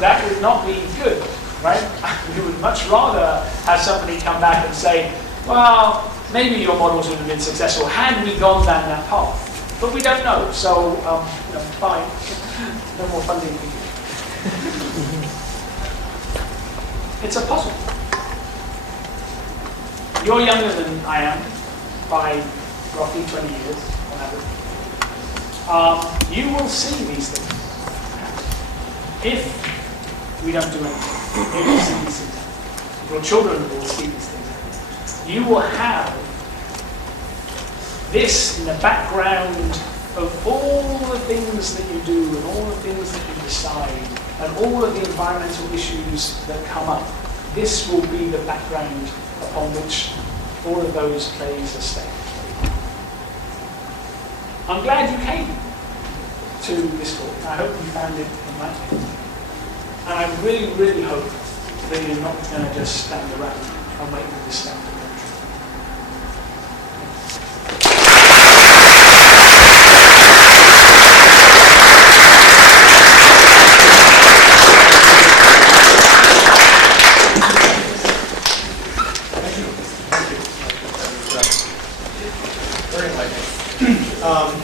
That would not be good. Right? We would much rather have somebody come back and say, well, maybe your models would have been successful had we gone down that path. But we don't know, so fine. No more funding for you. It's a puzzle. You're younger than I am by roughly 20 years on average. You will see these things if we don't do anything. You will see these things. Your children will see these things. You will have this in the background of all the things that you do and all the things that you decide and all of the environmental issues that come up. This will be the background upon which all of those plays are staying. I'm glad you came to this talk. I hope you found it enlightening. And I really, really hope that you're not going to just stand around and wait for this stuff to come true. Very enlightening.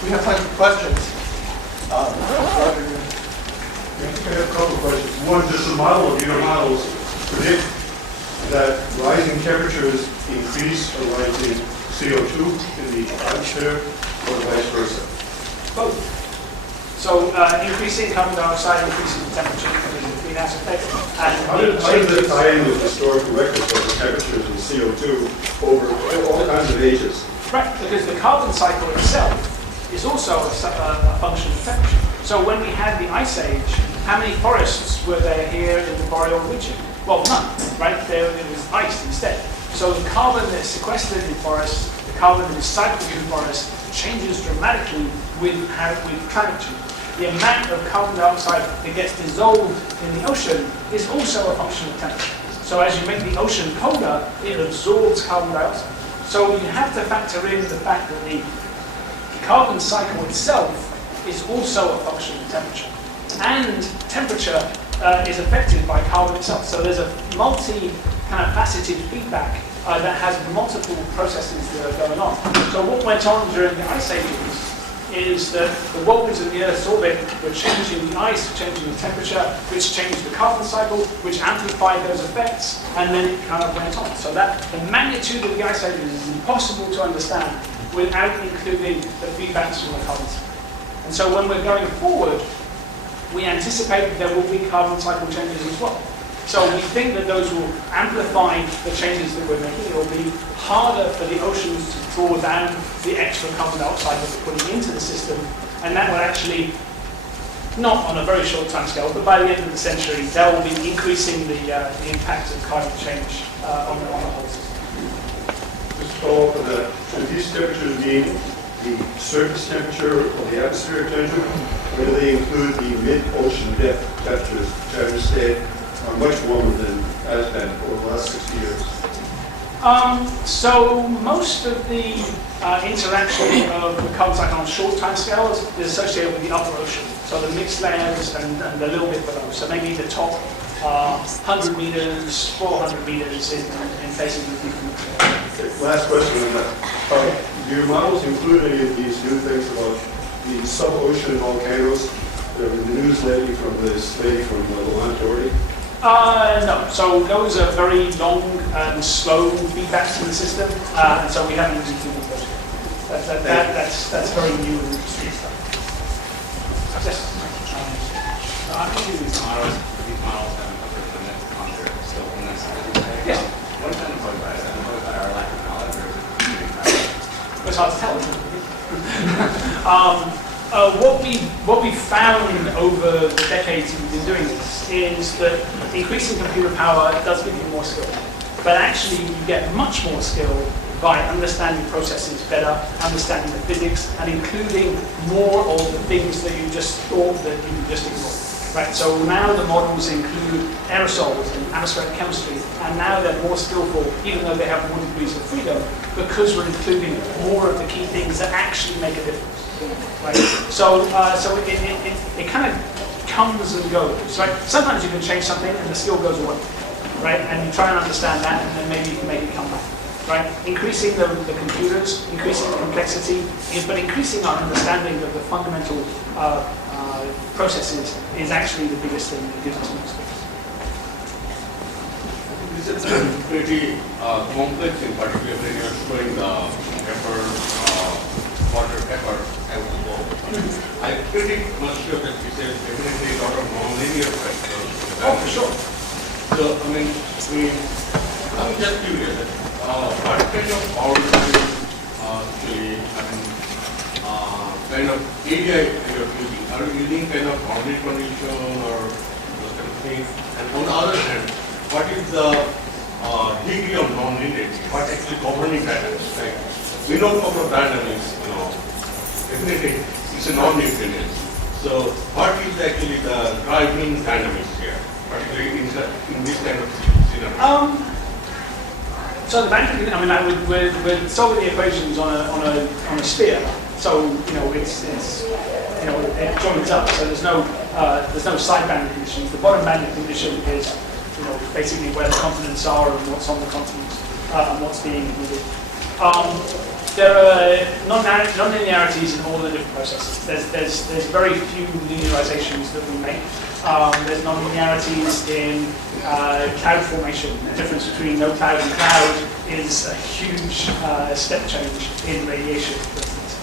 We have time for questions. I have a couple of questions. One, does the model of your models predict that rising temperatures increase a rising CO2 in the atmosphere or vice versa? Both. So increasing carbon dioxide, increasing the temperature of the greenhouse effect. And How does that tie in with historical records of the temperatures and CO2 over all kinds of ages? Right, because the carbon cycle itself is also a function of temperature. So when we had the Ice Age, how many forests were there here in the boreal region? Well, none, right? There was ice instead. So the carbon that's sequestered in forests, the carbon that is cycled in forests, changes dramatically with climate change. The amount of carbon dioxide that gets dissolved in the ocean is also a function of temperature. So as you make the ocean colder, it absorbs carbon dioxide. So you have to factor in the fact that the carbon cycle itself is also a function of temperature. And temperature is affected by carbon itself. So there's a faceted feedback that has multiple processes that are going on. So what went on during the Ice Ages is that the worlds of the Earth's orbit were changing the ice, changing the temperature, which changed the carbon cycle, which amplified those effects, and then it kind of went on. So that the magnitude of the Ice Ages is impossible to understand without including the feedbacks from the carbon cycle. And so when we're going forward, we anticipate that there will be carbon cycle changes as well. So we think that those will amplify the changes that we're making. It will be harder for the oceans to draw down the extra carbon dioxide that we're putting into the system, and that will actually, not on a very short time scale, but by the end of the century, that will be increasing the impact of climate change on the whole system. Just to follow up on that, should these temperatures be the surface temperature of the atmospheric temperature, or do they include the mid-ocean depth temperatures, which I understand are much warmer than has been over the last 60 years? So most of the interaction of the carbon cycle on short time scales is associated with the upper ocean. So the mixed layers and a little bit below. So maybe the top 100 meters, 400 meters in places with different. Last question on that. Do your models include any of these new things about the sub-ocean volcanoes? There was the news lately from this lady from Monterey. No. So those are very long and slow feedbacks in the system, and so we haven't included those. That's very new and interesting stuff. Yes. I think these models have a permanent on their skillfulness. Yeah. What kind of bug bias? Is it bug bias or lack of knowledge, or is it computing power? It's hard to tell. What we found over the decades we've been doing this is that increasing computer power does give you more skill, but actually you get much more skill by understanding processes better, understanding the physics, and including more of the things that you just thought that you could just ignore. Right? So now the models include aerosols and atmospheric chemistry, and now they're more skillful, even though they have more degrees of freedom, because we're including more of the key things that actually make a difference. Right? So it kind of comes and goes. Right? Sometimes you can change something and the skill goes away, right? And you try and understand that, and then maybe you can make it come back. Right? Increasing the computers, increasing the complexity, but increasing our understanding of the fundamental processes is actually the biggest thing that gives us more skills. This is pretty complex, in particular when you're showing the water effort as we go. I'm pretty much sure that this is definitely a lot of non-linear factors. Oh, for sure. So, I'm just curious, what kind of algorithms actually, kind of area you're using? Are you using kind of boundary condition or those kind of things? And on the other hand, what is the degree of non-linearity? What actually governing patterns? Like, we know from dynamics, definitely it's a non-Newtonian. So, what is actually the driving dynamics here, particularly in this kind of scenario? So the boundary, we're solving the equations on a sphere. So it joins up. So there's no side boundary conditions. The bottom boundary condition is basically where the continents are and what's on the continents and what's being included. There are non-linearities in all the different processes. There's very few linearizations that we make. There's non-linearities in cloud formation. The difference between no cloud and cloud is a huge step change in radiation, for instance.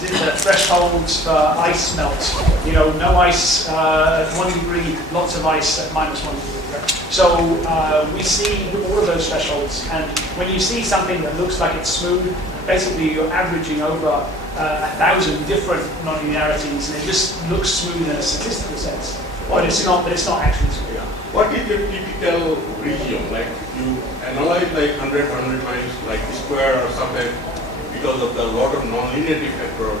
The thresholds for ice melt, no ice at 1 degree, lots of ice at -1 degree. So we see all of those thresholds, and when you see something that looks like it's smooth, basically you're averaging over 1,000 different non-linearities, and it just looks smooth in a statistical sense. But it's not actually smooth. Yeah. What is your typical region? Like you analyze like 100 times like square or something because of the lot of non-linearity factor.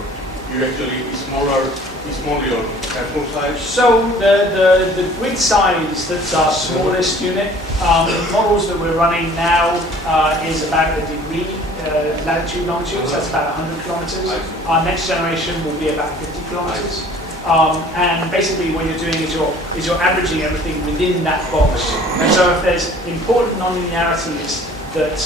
You actually smaller your sample size. So the grid size that's our smallest unit. The models that we're running now is about a degree latitude longitude, so that's about 100 kilometers. Our next generation will be about 50 kilometers. And basically what you're doing is you're averaging everything within that box. And so if there's important non-linearities that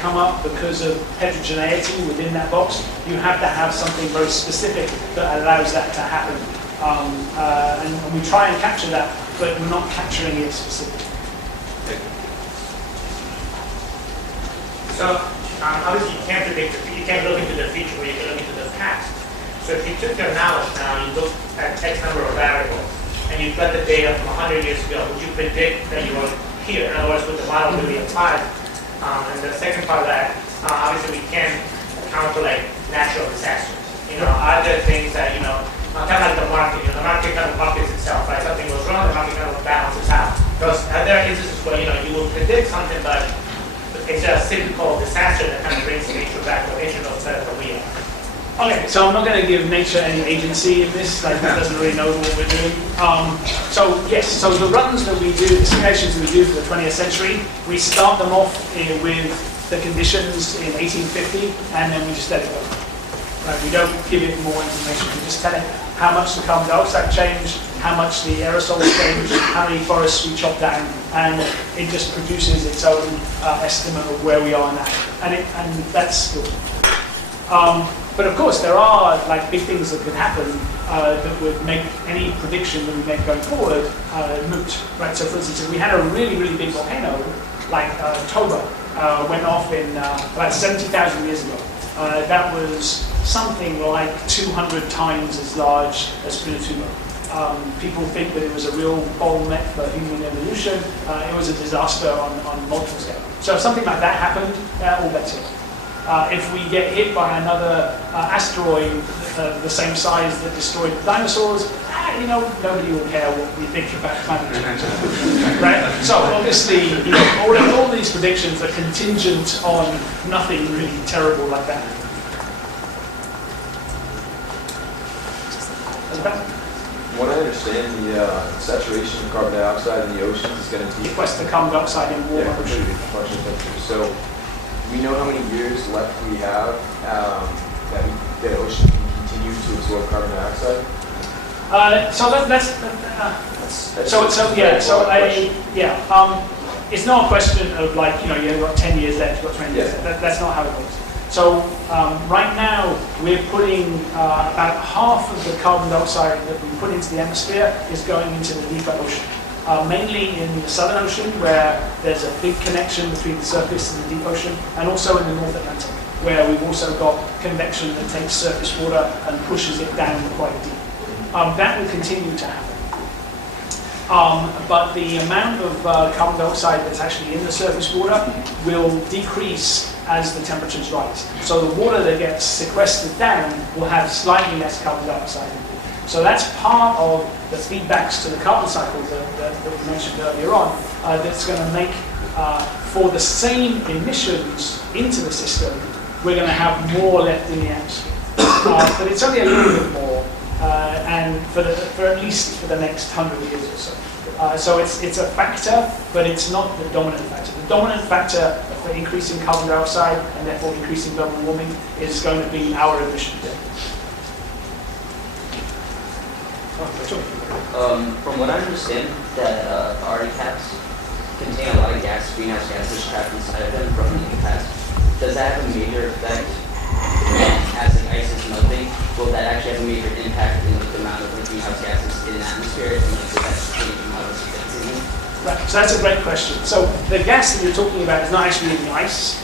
come up because of heterogeneity within that box, you have to have something very specific that allows that to happen. And we try and capture that, but we're not capturing it specifically. So obviously you can't predict, you can't look into the future, but you can look into the past. So if you took your knowledge now, you look at X number of variables, and you've got the data from 100 years ago, would you predict that you are here? In other words, would the model really apply? And the second part of that, obviously we can't account for like natural disasters. Are there things that, kind of like the market, the market kind of markets itself, right? Something goes wrong, the market kind of balances out. Because are there instances where, you will predict something, but it's a cyclical disaster that kind of brings nature back, or nature knows better than we are. Okay, so I'm not going to give nature any agency in this, like it doesn't really know what we're doing. So yes, so the runs that we do, the simulations that we do for the 20th century, we start them off with the conditions in 1850, and then we just let it go. Right, we don't give it more information, we just tell it how much the carbon dioxide changed, how much the aerosols changed, how many forests we chopped down, and it just produces its own estimate of where we are now. And that's good. But of course, there are like big things that could happen that would make any prediction that we make going forward moot. Right. So, for instance, if we had a really, really big volcano, like Toba, went off in about 70,000 years ago. That was something like 200 times as large as Pinatubo. People think that it was a real bottleneck for human evolution. It was a disaster on multiple scales. So if something like that happened, all better. If we get hit by another asteroid the same size that destroyed the dinosaurs, nobody will care what we think about climate change. Right? So obviously, all these predictions are contingent on nothing really terrible like that. What I understand, the saturation of carbon dioxide in the oceans is going to be Sequester carbon dioxide in warm ocean. So we know how many years left we have that the ocean can continue to absorb carbon dioxide. It's not a question of like you've got 10 years left, you've got 20 years left. That's not how it works. So right now we're putting about half of the carbon dioxide that we put into the atmosphere is going into the deeper ocean. Mainly in the Southern Ocean, where there's a big connection between the surface and the deep ocean, and also in the North Atlantic, where we've also got convection that takes surface water and pushes it down quite deep. That will continue to happen. But the amount of carbon dioxide that's actually in the surface water will decrease as the temperatures rise. So the water that gets sequestered down will have slightly less carbon dioxide. So that's part of the feedbacks to the carbon cycle that we mentioned earlier on, that's going to make, for the same emissions into the system, we're going to have more left in the atmosphere. But it's only a little bit more, and for at least for the next 100 years or so. So it's a factor, but it's not the dominant factor. The dominant factor for increasing carbon dioxide and therefore increasing global warming is going to be our emissions. From what I understand, that Arctic caps contain a lot of greenhouse gases trapped inside of them from the past. Does that have a major effect as the ice is melting? Will that actually have a major impact in the amount of greenhouse gases in the atmosphere? And will that change the models significantly? Right, so that's a great question. So the gas that you're talking about is not actually in the ice.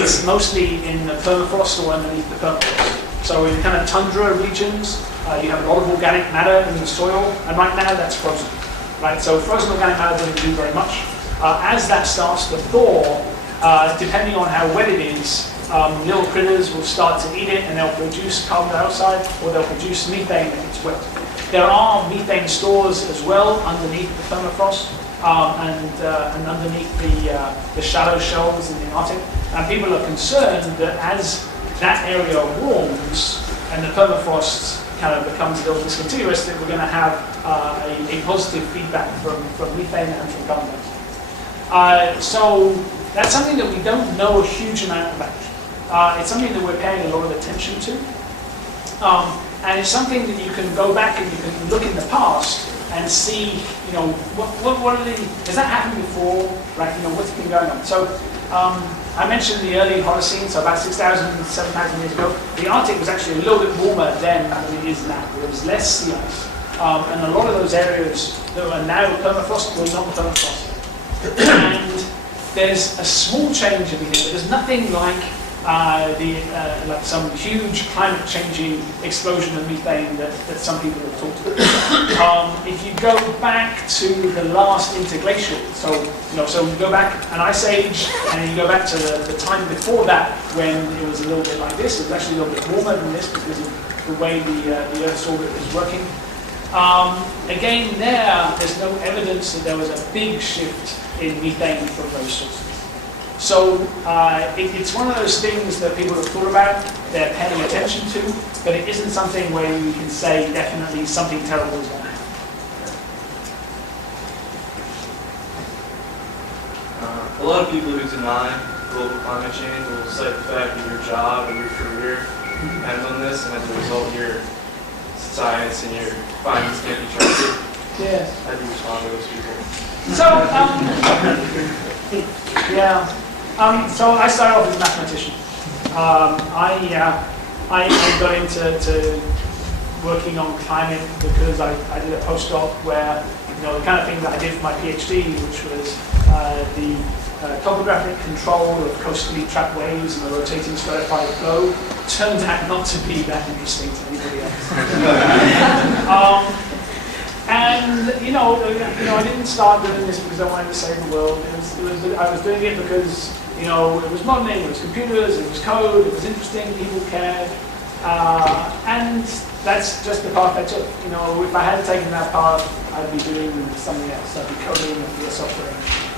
It's mostly in the permafrost or underneath the permafrost. So in kind of tundra regions, you have a lot of organic matter in the soil, and right now that's frozen. Right, so frozen organic matter doesn't do very much. As that starts to thaw, depending on how wet it is, little critters will start to eat it, and they'll produce carbon dioxide, or they'll produce methane if it's wet. There are methane stores as well underneath the permafrost, and underneath the shallow shelves in the Arctic. And people are concerned that as that area warms and the permafrost kind of becomes a little discontinuous, that we're going to have a positive feedback from methane and from carbon dioxide. So that's something that we don't know a huge amount about. It's something that we're paying a lot of attention to. And it's something that you can go back and you can look in the past and see, what are has that happened before, right? What's been going on? So I mentioned the early Holocene, so about 6,000, 7,000 years ago. The Arctic was actually a little bit warmer then than it is now. There was less sea ice. And a lot of those areas that are now permafrost were not permafrost. And there's a small change in here, but there's nothing like like some huge climate changing explosion of methane that some people have talked about. If you go back to the last interglacial, so you go back an ice age, and you go back to the time before that when it was a little bit like this. It was actually a little bit warmer than this because of the way the Earth's orbit is working. Again, there's no evidence that there was a big shift in methane from those sources. So it's one of those things that people have thought about, they're paying attention to, but it isn't something where you can say definitely something terrible is going to happen. A lot of people who deny global climate change will cite the fact that your job and your career depends on this, and as a result, your science and your findings can't be trusted. Yeah. How do you respond to those people? So, so I started off as a mathematician. I got into working on climate because I did a postdoc where, the kind of thing that I did for my PhD, which was the topographic control of coastally trapped waves and the rotating stratified flow, turned out not to be that interesting to anybody else. I didn't start doing this because I wanted to save the world. I was doing it because, it was modeling, it was computers, it was code, it was interesting, people cared. And that's just the path I took. If I hadn't taken that path, I'd be doing something else. I'd be coding and be a software engineer.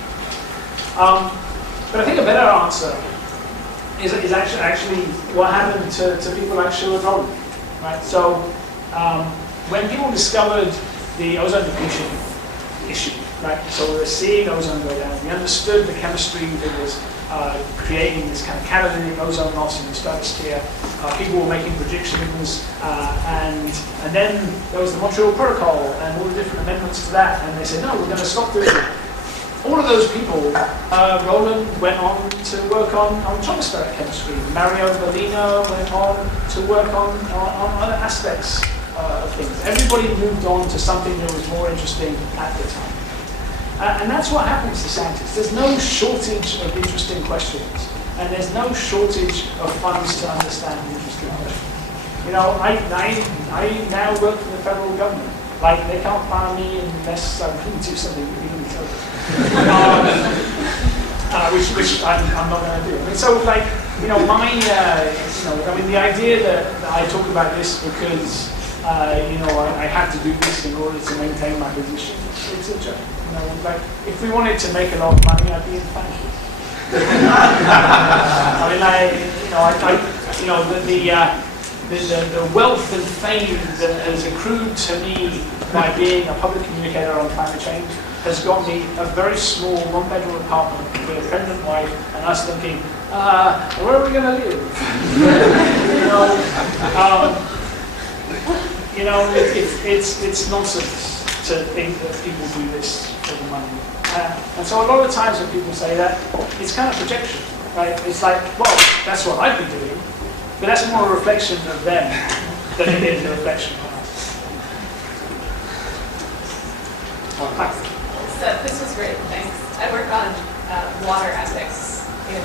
But I think a better answer is actually what happened to people like Sherwood Roland, right? So when people discovered the ozone depletion issue, right? So we were seeing ozone go down. We understood the chemistry that was creating this kind of catalytic ozone loss in the stratosphere. People were making predictions, and then there was the Montreal Protocol and all the different amendments to that, and they said, no, we're going to stop doing it. All of those people, Roland went on to work on tropospheric chemistry. Mario Bellino went on to work on other aspects of things. Everybody moved on to something that was more interesting at the time. And that's what happens to scientists. There's no shortage of interesting questions, and there's no shortage of funds to understand interesting questions. I now work for the federal government. Like, they can't fire me unless I really do something really terrible. Which I'm not going to do. I mean, so, like, the idea that I talk about this because, I have to do this in order to maintain my position, it's a joke. Like, if we wanted to make a lot of money, I'd be in banking. The wealth and fame that has accrued to me by being a public communicator on climate change has got me a very small one-bedroom apartment with a pregnant wife and us thinking, where are we going to live? It's nonsense to think that people do this for the money. And so a lot of times when people say that, it's kind of projection, right? It's like, well, that's what I'd be doing, but that's more a reflection of them than it is a reflection of us. So this was great, thanks. I work on water ethics in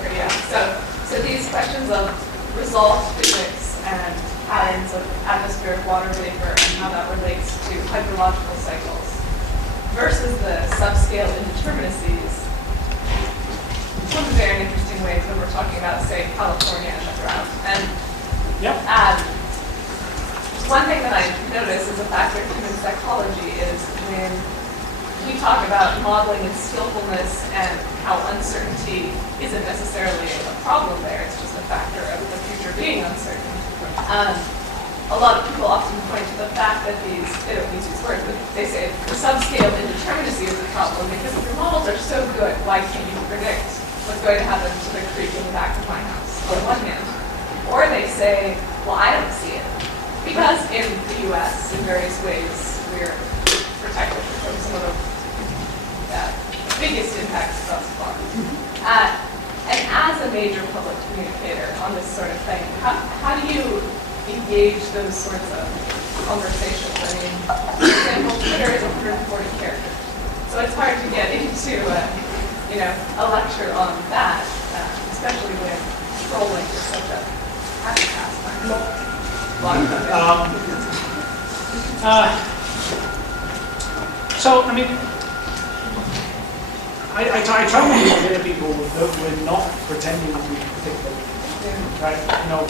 Korea. So these questions of resolved physics and patterns of atmospheric water vapor and how that relates to hydrological cycles versus the subscale indeterminacies. Some very interesting ways when we're talking about, say, California and the drought. And one thing that I notice as a factor of human psychology is when we talk about modeling and skillfulness and how uncertainty isn't necessarily a problem there, it's just a factor of the future being uncertain. A lot of people often point to the fact that they don't use these words, but they say the subscale indeterminacy is a problem because if your models are so good, why can't you predict what's going to happen to the creek in the back of my house, on one hand? Or they say, well, I don't see it. Because in the US, in various ways, we're protected from some of the biggest impacts thus far. And as a major public communicator on this sort of thing, how do you engage those sorts of conversations? I mean, for example, Twitter is 140 characters. So it's hard to get into a lecture on that, especially when trolling is such a happy pastime. So, I mean, I try to make it clear to people that we're not pretending to be particular, right? You know,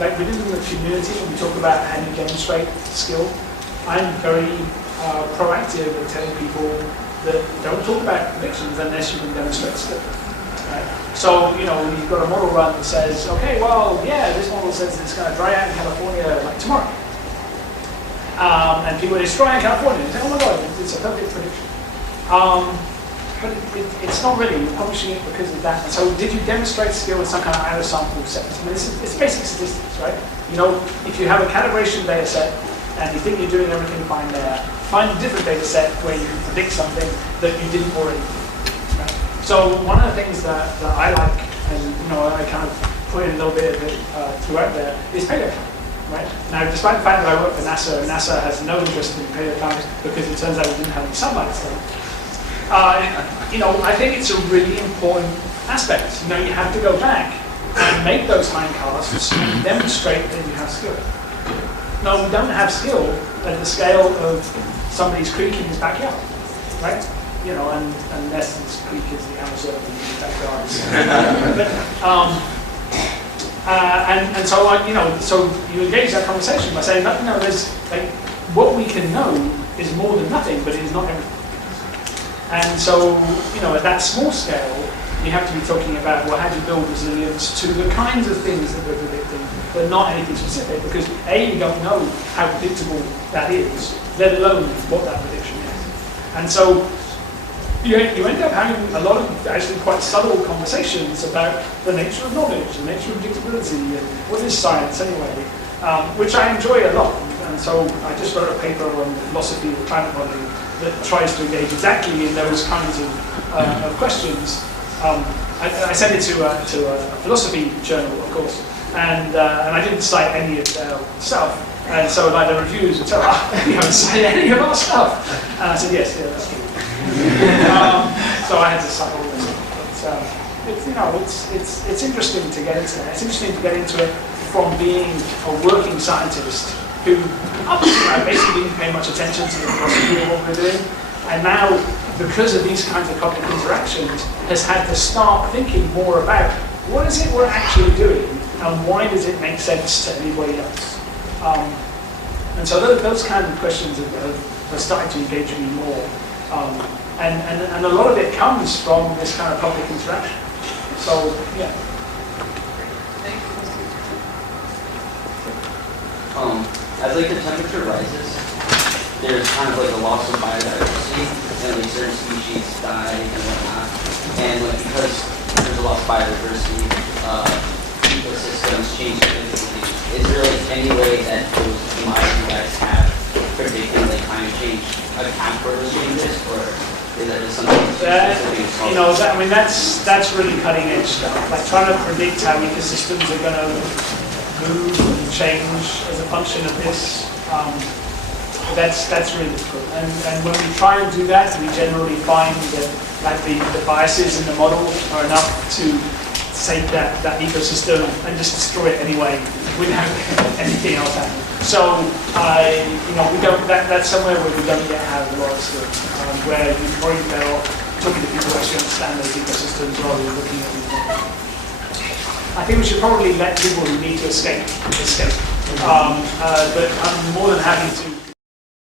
like within the community, when we talk about how you demonstrate skill, I'm very proactive in telling people that don't talk about predictions unless you can demonstrate skill. Right? So, you know, when you've got a model run that says, okay, well, yeah, this model says it's going to dry out in California like tomorrow. And people, it's dry in California, and say, oh my God, it's a perfect prediction. But it's not really. You're publishing it because of that. And so did you demonstrate skill in some kind of error sample set? I mean, it's basic statistics, right? You know, if you have a calibration data set and you think you're doing everything fine there, find a different data set where you can predict something that you didn't already do, right? So one of the things that I like, and you know, I kind of put in a little bit of it throughout there, is paleoclimate. Right? Now, despite the fact that I work for NASA, and NASA has no interest in paleoclimate because it turns out we didn't have any sunlight still. You know, I think it's a really important aspect. You know, you have to go back and make those hindcasts and demonstrate that you have skill. No, we don't have skill at the scale of somebody's creek in his backyard, right? You know, unless this creek is the Amazon in his backyard. And so, you know, so you engage that conversation by saying, no, there's like what we can know is more than nothing, but it is not everything. And so, you know, at that small scale, you have to be talking about, well, how do you build resilience to the kinds of things that we're predicting, but not anything specific, because A, we don't know how predictable that is, let alone what that prediction is. And so, you end up having a lot of actually quite subtle conversations about the nature of knowledge, the nature of predictability, and what is science anyway, which I enjoy a lot. And so I just wrote a paper on the philosophy of climate modeling that tries to engage exactly in those kinds of questions. I sent it to a philosophy journal, of course, and I didn't cite any of their stuff. And so like the reviewers would say, you haven't cited any of our stuff. And I said, yes, yeah, that's true. So I had to cite all this. But it's, you know, it's interesting to get into that. It's interesting to get into it from being a working scientist who up to now basically didn't pay much attention to the philosophy of what we're doing, and now, because of these kinds of cognitive interactions, has had to start thinking more about what is it we're actually doing and why does it make sense to anybody else. And so those kinds of questions have started to engage me more. And a lot of it comes from this kind of public interaction. So, yeah. As like the temperature rises, there's kind of like a loss of biodiversity, and like certain species die and whatnot. And like because there's a loss of biodiversity, ecosystems change significantly. Is there like any way that those models you guys have predicting like climate change account for those changes, or is that just something specific? You know, I mean, that's really cutting edge stuff. Like trying to predict how ecosystems are going to move and change as a function of this. That's really difficult. And when we try and do that, we generally find that like the biases in the model are enough to take that ecosystem and just destroy it anyway without anything else happening. So, you know, we don't. That's somewhere where we don't yet have a lot of skill, where you probably better off talking to people who actually understand those ecosystems rather than looking at them. I think we should probably let people who need to escape. But I'm more than happy to